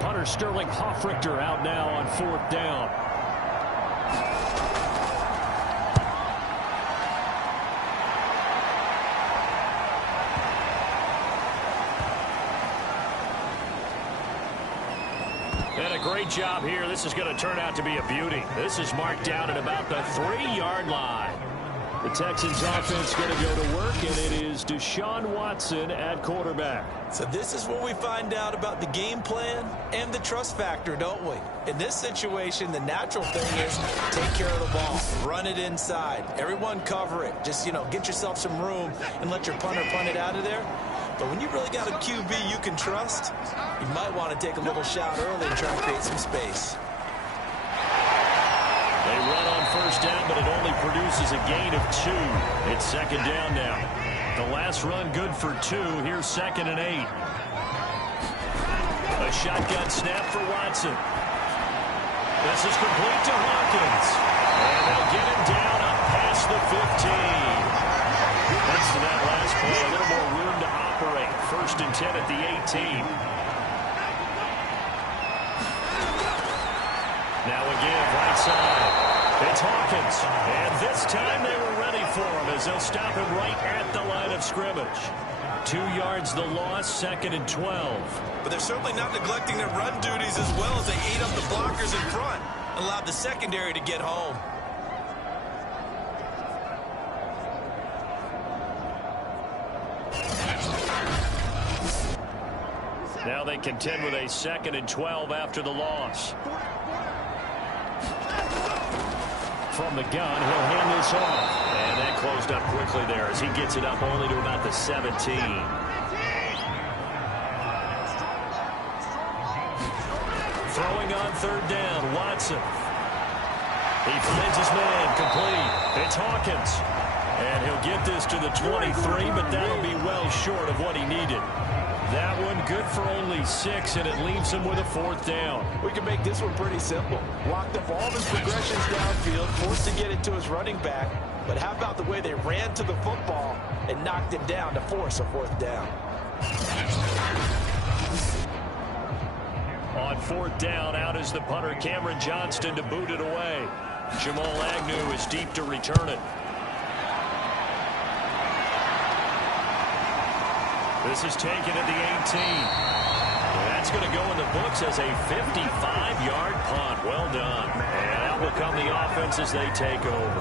punter Sterling Hoffrichter out now on 4th down. And a great job here. This is going to turn out to be a beauty. This is marked down at about the 3-yard line. The Texans offense going to go to work, and it is Deshaun Watson at quarterback. So this is where we find out about the game plan and the trust factor, don't we? In this situation, the natural thing is take care of the ball. Run it inside. Everyone cover it. Just, get yourself some room and let your punter punt it out of there. But when you really got a QB you can trust, you might want to take a little shot early and try and create some space. They run on 1st down, but it only produces a gain of 2. It's 2nd down now. The last run good for 2. Here's 2nd and 8. A shotgun snap for Watson. This is complete to Hawkins. And they'll get him down up past the 15. Thanks to that last play, a little more room to operate. 1st and 10 at the 18. Now again, right side. It's Hawkins. And this time they were ready for him as they'll stop him right at the line of scrimmage. 2 yards the loss, 2nd and 12. But they're certainly not neglecting their run duties as well as they ate up the blockers in front. Allowed the secondary to get home. Now they contend with a 2nd and 12 after the loss. From the gun, he'll hand this off. And that closed up quickly there as he gets it up only to about the 17. Throwing on 3rd down, Watson. He finds his man, complete. It's Hawkins. And he'll get this to the 23, but that'll be well short of what he needed. That one good for only 6, and it leaves him with a 4th down. We can make this one pretty simple. Locked up all of his progressions downfield, forced to get it to his running back. But how about the way they ran to the football and knocked him down to force a 4th down? On 4th down, out is the punter Cameron Johnston to boot it away. Jamal Agnew is deep to return it. This is taken at the 18. That's going to go in the books as a 55-yard punt. Well done. And out will come the offense as they take over.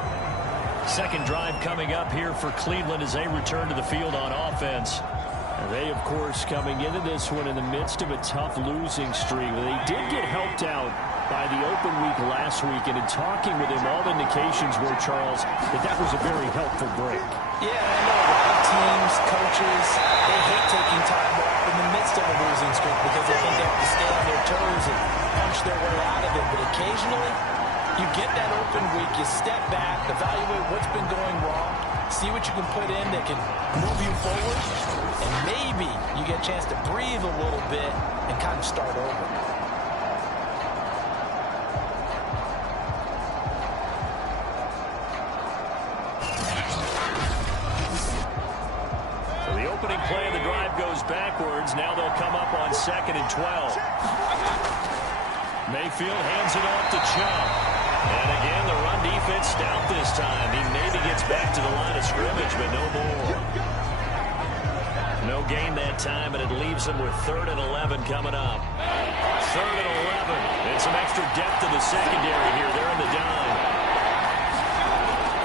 2nd drive coming up here for Cleveland as they return to the field on offense. And they, of course, coming into this one in the midst of a tough losing streak. They did get helped out by the open week last week, and in talking with him, all indications were, Charles, that was a very helpful break. Yeah, I know a lot of teams, coaches, they hate taking time off in the midst of a losing streak because they think they have to stay on their toes and punch their way out of it. But occasionally, you get that open week, you step back, evaluate what's been going wrong, see what you can put in that can move you forward, and maybe you get a chance to breathe a little bit and kind of start over. Opening play of the drive goes backwards. Now they'll come up on 2nd and 12. Mayfield hands it off to Chubb. And again, the run defense stout this time. He maybe gets back to the line of scrimmage, but no more. No gain that time, and it leaves them with 3rd and 11 coming up. 3rd and 11. And some extra depth to the secondary here. They're in the dime.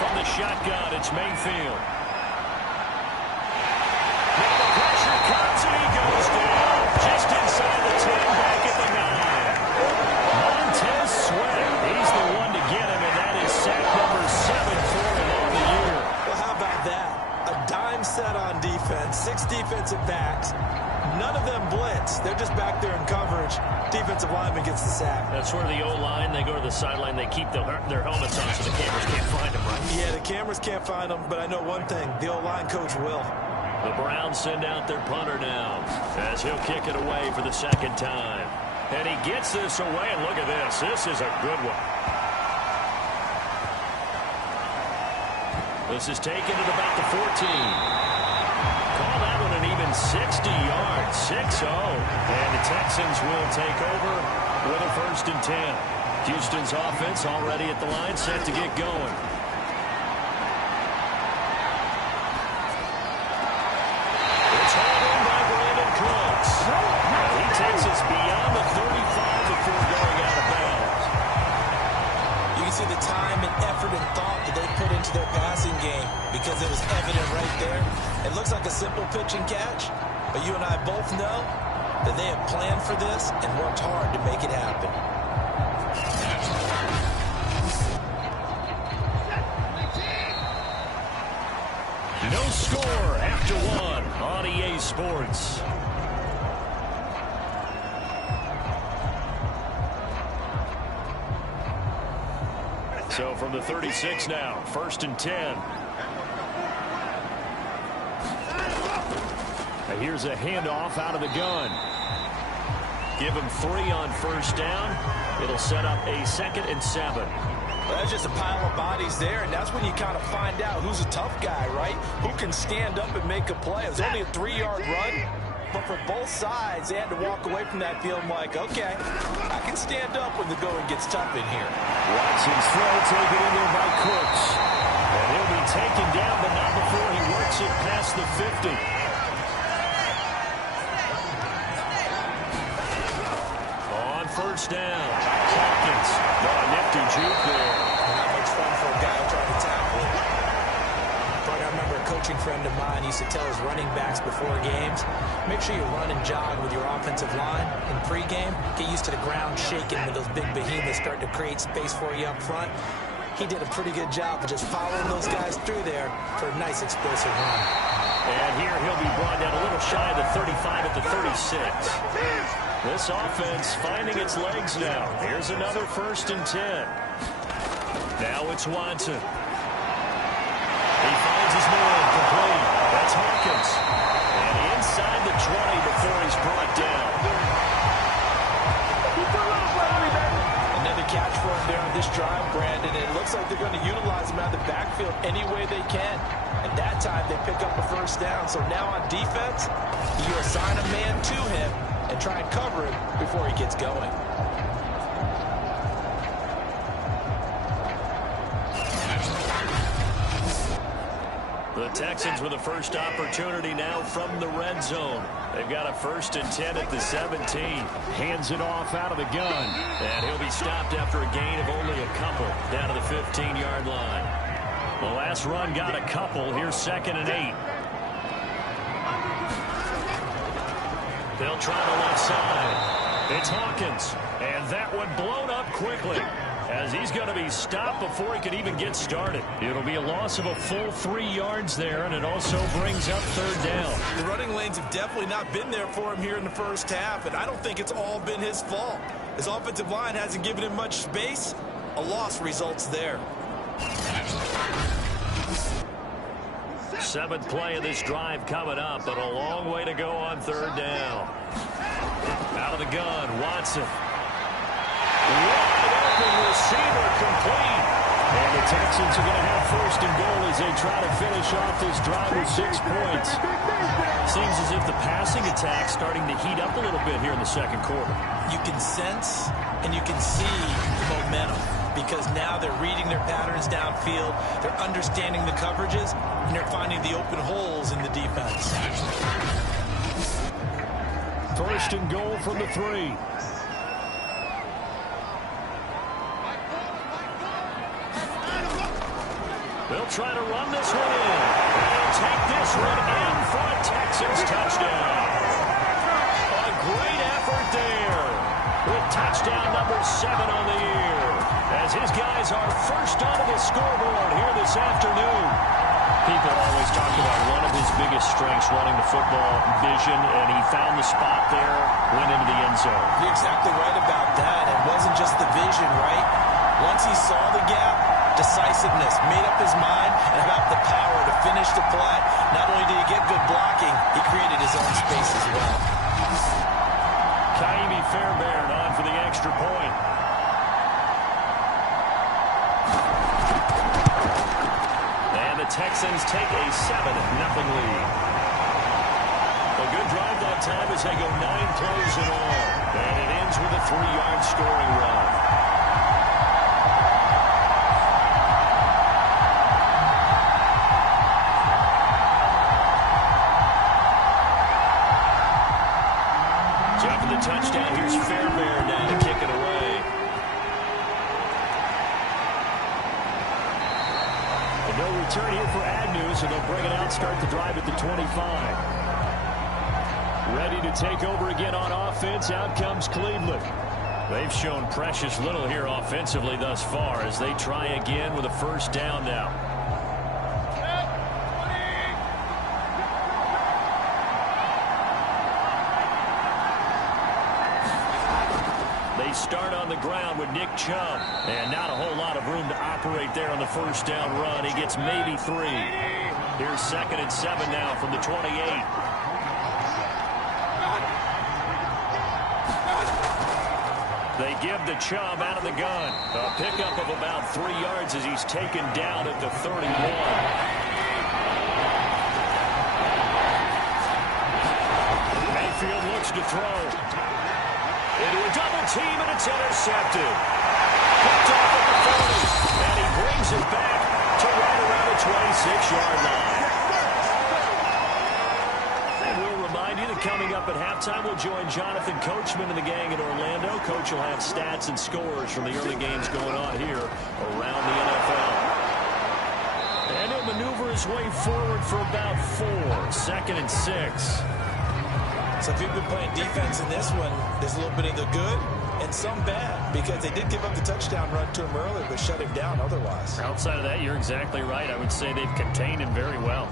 From the shotgun, it's Mayfield. Comes and he goes down just inside the 10, back at the 9. Montez Sweat, he's the one to get him, and that is sack number 7 for him on the year. Well, how about that? A dime set on defense, 6 defensive backs. None of them blitz. They're just back there in coverage. Defensive lineman gets the sack. That's where the O-line, they go to the sideline, they keep their helmets on so the cameras can't find them, right? Yeah, the cameras can't find them, but I know one thing. The O-line coach will. The Browns send out their punter now as he'll kick it away for the 2nd time. And he gets this away, and look at this. This is a good one. This is taken at about the 14. Call that one an even 60 yards, 6-0. And the Texans will take over with a 1st and 10. Houston's offense already at the line, set to get going. He takes us beyond the 35 before going out of bounds. You can see the time and effort and thought that they put into their passing game because it was evident right there. It looks like a simple pitch and catch, but you and I both know that they have planned for this and worked hard to make it happen. No score after 1 on EA Sports. So from the 36 now, 1st and 10. And here's a handoff out of the gun. Give him 3 on 1st down. It'll set up a 2nd and 7. Well, that's just a pile of bodies there, and that's when you kind of find out who's a tough guy, right? Who can stand up and make a play. It was only a 3-yard run, but for both sides, they had to walk away from that feeling like, okay, I can stand up when the going gets tough in here. Watson's throw taken in there by Cooks. And he'll be taken down, but not before he works it past the 50. On 1st down, Hawkins. Got a nifty juke there. Not much fun for a guy trying to tackle it. But I remember a coaching friend of mine used to tell his running backs before games, make sure you run and jog with your offensive line in pregame. Get used to the ground shaking when those big behemoths start to create space for you up front. He did a pretty good job of just following those guys through there for a nice explosive run. And here he'll be brought down a little shy of the 35 at the 36. This offense finding its legs now. Here's another 1st and 10. Now it's Watson. He finds his man complete. That's Hawkins. And inside the 20 before he's brought down. Another catch for him there on this drive, Brandon. It looks like they're going to utilize him out of the backfield any way they can. And that time they pick up a 1st down. So now on defense, you assign a man to him and try and cover him before he gets going. The Texans with a first opportunity now from the red zone. They've got a 1st and 10 at the 17. Hands it off out of the gun. And he'll be stopped after a gain of only a couple down to the 15-yard line. The last run got a couple. Here's 2nd and 8. They'll try the left side. It's Hawkins. And that one blown up quickly, as he's going to be stopped before he could even get started. It'll be a loss of a full 3 yards there, and it also brings up 3rd down. The running lanes have definitely not been there for him here in the 1st half, and I don't think it's all been his fault. His offensive line hasn't given him much space. A loss results there. 7th play of this drive coming up, but a long way to go on 3rd down. Out of the gun, Watson. Wide open receiver complete. And the Texans are going to have 1st and goal as they try to finish off this drive with 6 points. Seems as if the passing attack's starting to heat up a little bit here in the 2nd quarter. You can sense and you can see the momentum, because now they're reading their patterns downfield, they're understanding the coverages, and they're finding the open holes in the defense. 1st and goal from the 3. They'll try to run this one in. They'll take this one in for a Texans touchdown. A great effort there, with touchdown number 7 on the year, as his guys are first onto the scoreboard here this afternoon. People always talk about one of his biggest strengths running the football, vision, and he found the spot there, went into the end zone. You're exactly right about that. It wasn't just the vision, right? Once he saw the gap, decisiveness, made up his mind, and about the power to finish the play. Not only did he get good blocking, he created his own space as well. Kaimi Fairbairn on for the extra point. And the Texans take a 7-0 lead. They'll they go 9 plays in all. And it ends with a 3-yard scoring run. So after the touchdown, here's Fairbairn now to kick it away. And no return here for Agnew, so they'll bring it out, start the drive at the 25. Ready to take over again on offense. Out comes Cleveland. They've shown precious little here offensively thus far as they try again with a first down now. They start on the ground with Nick Chubb. And not a whole lot of room to operate there on the first down run. He gets maybe 3. Here's 2nd and 7 now from the 28. They give the Chubb out of the gun. A pickup of about 3 yards as he's taken down at the 31. Mayfield looks to throw. Into a double team, and it's intercepted. Picked off at the 40. And he brings it back to right around the 26-yard line. Coming up at halftime, we'll join Jonathan Coachman and the gang in Orlando. Coach will have stats and scores from the early games going on here around the NFL. And he'll maneuver his way forward for about 4. 2nd and 6. So if you've been playing defense in this one, there's a little bit of the good and some bad, because they did give up the touchdown run to him earlier, but shut him down otherwise. Outside of that, you're exactly right. I would say they've contained him very well.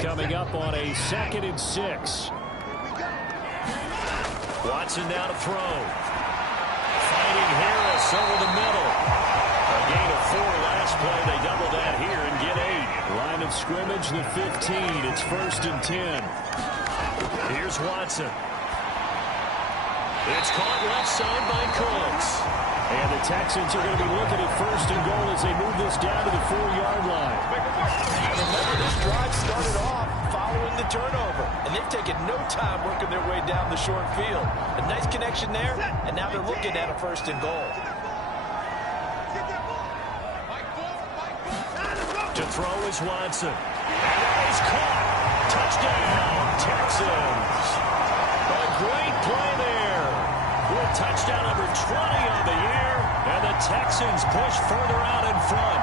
Coming up on a 2nd and 6. Watson now to throw. Fighting Harris over the middle. A gain of 4 last play. They double that here and get 8. Line of scrimmage, the 15. It's 1st and 10. Here's Watson. It's caught left side by Cooks. And the Texans are going to be looking at 1st and goal as they move this down to the 4-yard line. And remember, this drive started off following the turnover, and they've taken no time working their way down the short field. A nice connection there, and now they're looking at a 1st and goal. To throw is Watson. And that is caught. Touchdown, Texans. A great play there. With touchdown number 20 on the year, and the Texans push further out in front.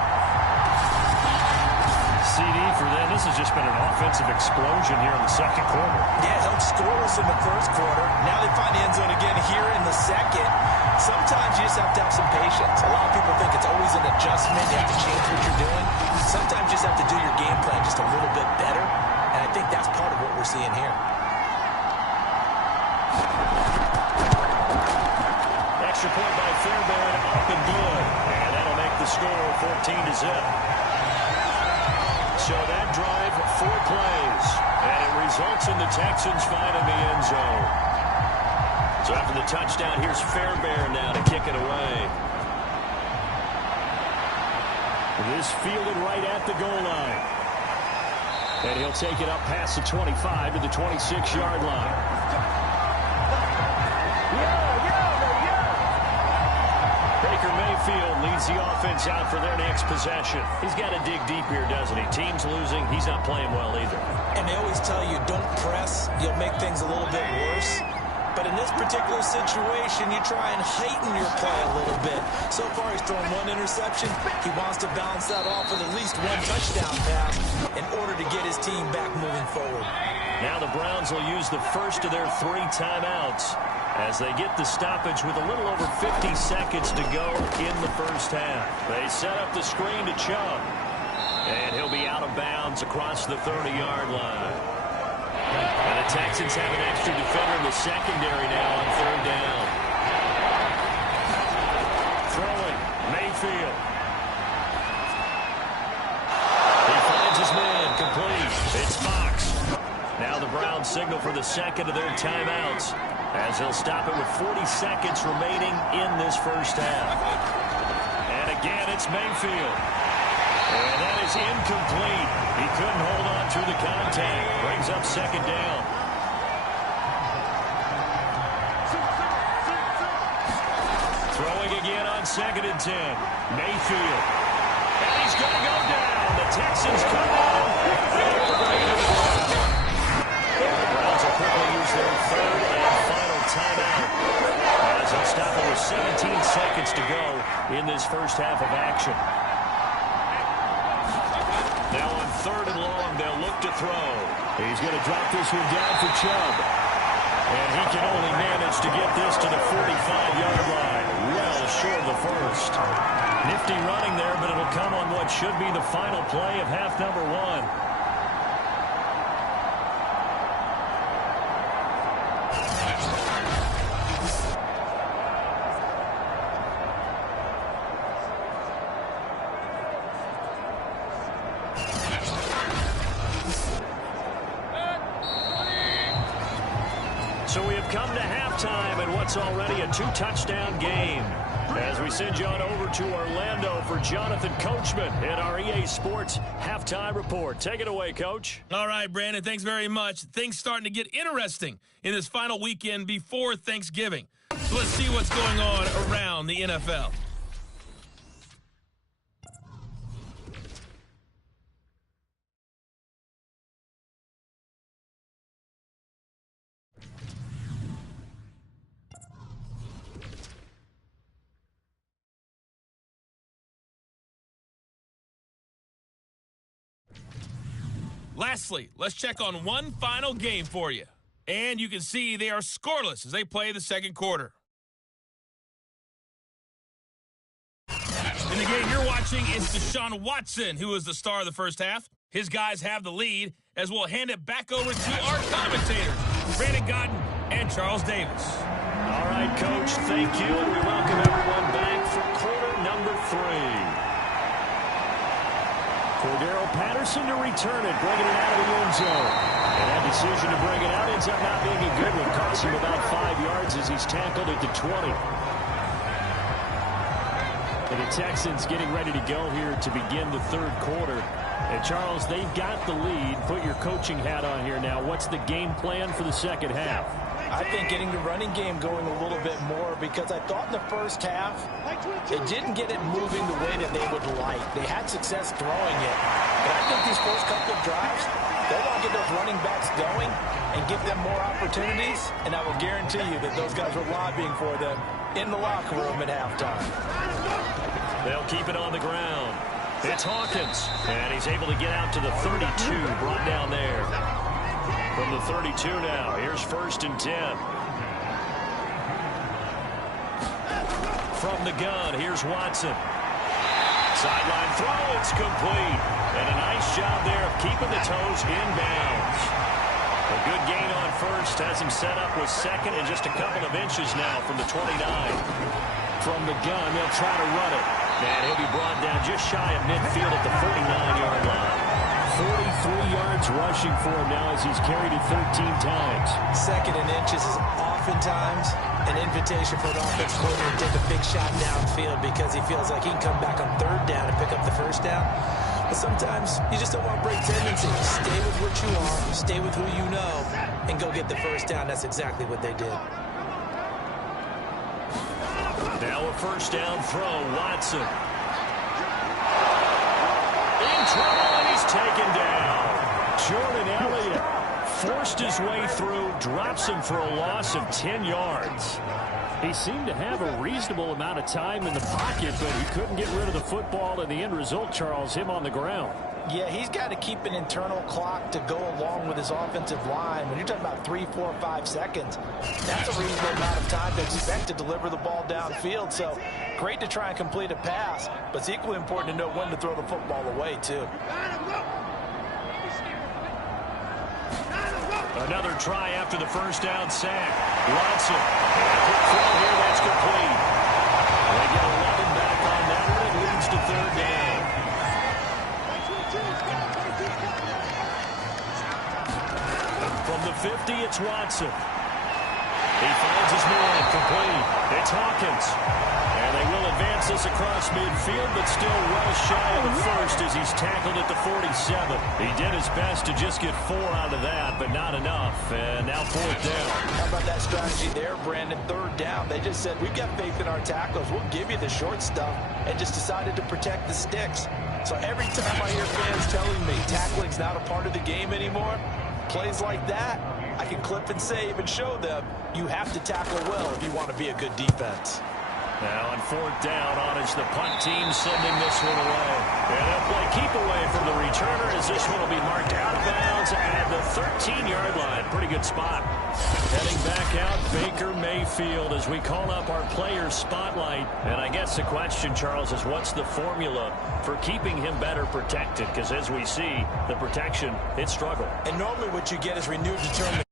CD for them. This has just been an offensive explosion here in the 2nd quarter. Yeah, held scoreless in the 1st quarter. Now they find the end zone again here in the 2nd. Sometimes you just have to have some patience. A lot of people think it's always an adjustment. You have to change what you're doing. Sometimes you just have to do your game plan just a little bit better, and I think that's part of what we're seeing here. Extra point by Fairbairn, up and good. And that'll make the score 14-0. So that drive, 4 plays. And it results in the Texans finding the end zone. So after the touchdown, here's Fairbairn now to kick it away. This fielded right at the goal line. And he'll take it up past the 25 to the 26-yard line. Baker Mayfield leads the offense out for their next possession. He's got to dig deep here, doesn't he? Team's losing. He's not playing well either. And they always tell you, don't press. You'll make things a little bit worse. But in this particular situation, you try and heighten your play a little bit. So far, he's thrown 1 interception. He wants to balance that off with at least 1 touchdown pass in order to get his team back moving forward. Now the Browns will use the first of their 3 timeouts as they get the stoppage with a little over 50 seconds to go in the first half. They set up the screen to Chubb. And he'll be out of bounds across the 30-yard line. And the Texans have an extra defender in the secondary now on 3rd down. Throwing, Mayfield. He finds his man, complete. It's Fox. Now the Browns signal for the 2nd of their timeouts as he'll stop it with 40 seconds remaining in this first half. And again, it's Mayfield. And that is incomplete. He couldn't hold on through the contact. Brings up 2nd down. 2nd and 10. Mayfield. And he's going to go down. The Texans come out. They are going to the ground. The Browns will quickly use their 3rd and final timeout, as they'll stop it with 17 seconds to go in this first half of action. Now on 3rd and long, they'll look to throw. He's going to drop this one down for Chubb. And he can only manage to get this to the 45-yard line. Well short of the first. Nifty running there, but it'll come on what should be the final play of half number 1. So we have come to halftime in what's already a 2-touchdown game. As we send you on over to Orlando for Jonathan Coachman in our EA Sports Halftime Report. Take it away, Coach. All right, Brandon, thanks very much. Things starting to get interesting in this final weekend before Thanksgiving. So let's see what's going on around the NFL. Lastly, let's check on one final game for you. And you can see they are scoreless as they play the second quarter. In the game you're watching, it's Deshaun Watson, who is the star of the first half. His guys have the lead, as we'll hand it back over to our commentators, Brandon Godden and Charles Davis. All right, Coach, thank you. And we welcome everyone back for quarter number 3. Cordero Patterson to return it, bringing it out of the end zone. And that decision to bring it out ends up not being a good one. Costs him about 5 yards as he's tackled at the 20. And the Texans getting ready to go here to begin the third quarter. And, Charles, they've got the lead. Put your coaching hat on here now. What's the game plan for the second half? I think getting the running game going a little bit more, because I thought in the first half they didn't get it moving the way that they would like. They had success throwing it. But I think these first couple of drives, they want to get those running backs going and give them more opportunities, and I will guarantee you that those guys were lobbying for them in the locker room at halftime. They'll keep it on the ground. It's Hawkins, and he's able to get out to the 32, brought down there. From the 32 now, here's 1st and 10. From the gun, here's Watson. Sideline throw, it's complete. And a nice job there of keeping the toes inbounds. A good gain on first, has him set up with 2nd and just a couple of inches now from the 29. From the gun, they'll try to run it. And he'll be brought down just shy of midfield at the 49-yard line. 43 yards rushing for him now as he's carried it 13 times. 2nd and inches is oftentimes an invitation for an offense coordinator to take a big shot downfield because he feels like he can come back on 3rd down and pick up the 1st down. But sometimes you just don't want to break tendencies. Stay with what you are, stay with who you know, and go get the 1st down. That's exactly what they did. Now a 1st down throw, Watson. In trouble, and he's taken down. Jordan Elliott forced his way through, drops him for a loss of 10 yards. He seemed to have a reasonable amount of time in the pocket, but he couldn't get rid of the football, and the end result, Charles, him on the ground. Yeah, he's got to keep an internal clock to go along with his offensive line. When you're talking about 3, 4, 5 seconds, that's a reasonable amount of time to expect to deliver the ball downfield. So great to try and complete a pass, but it's equally important to know when to throw the football away, too. Another try after the 1st down sack. Watson. Quick throw here, that's complete. They get 11 back on that one. It leads to 3rd down. From the 50, it's Watson. He finds his man, complete. It's Hawkins. And they will advance this across midfield, but still well shy of the first as he's tackled at the 47. He did his best to just get 4 out of that, but not enough. And now 4th down. How about that strategy there, Brandon? 3rd down. They just said, we've got faith in our tackles. We'll give you the short stuff, and just decided to protect the sticks. So every time I hear fans telling me tackling's not a part of the game anymore, plays like that, I can clip and save and show them you have to tackle well if you want to be a good defense. Now on 4th down, Onage, the punt team sending this one away. And they'll play keep away from the returner as this one will be marked out of bounds at the 13-yard line. Pretty good spot. Heading back out, Baker Mayfield as we call up our player spotlight. And I guess the question, Charles, is what's the formula for keeping him better protected? Because as we see, the protection, it struggled. And normally what you get is renewed determination.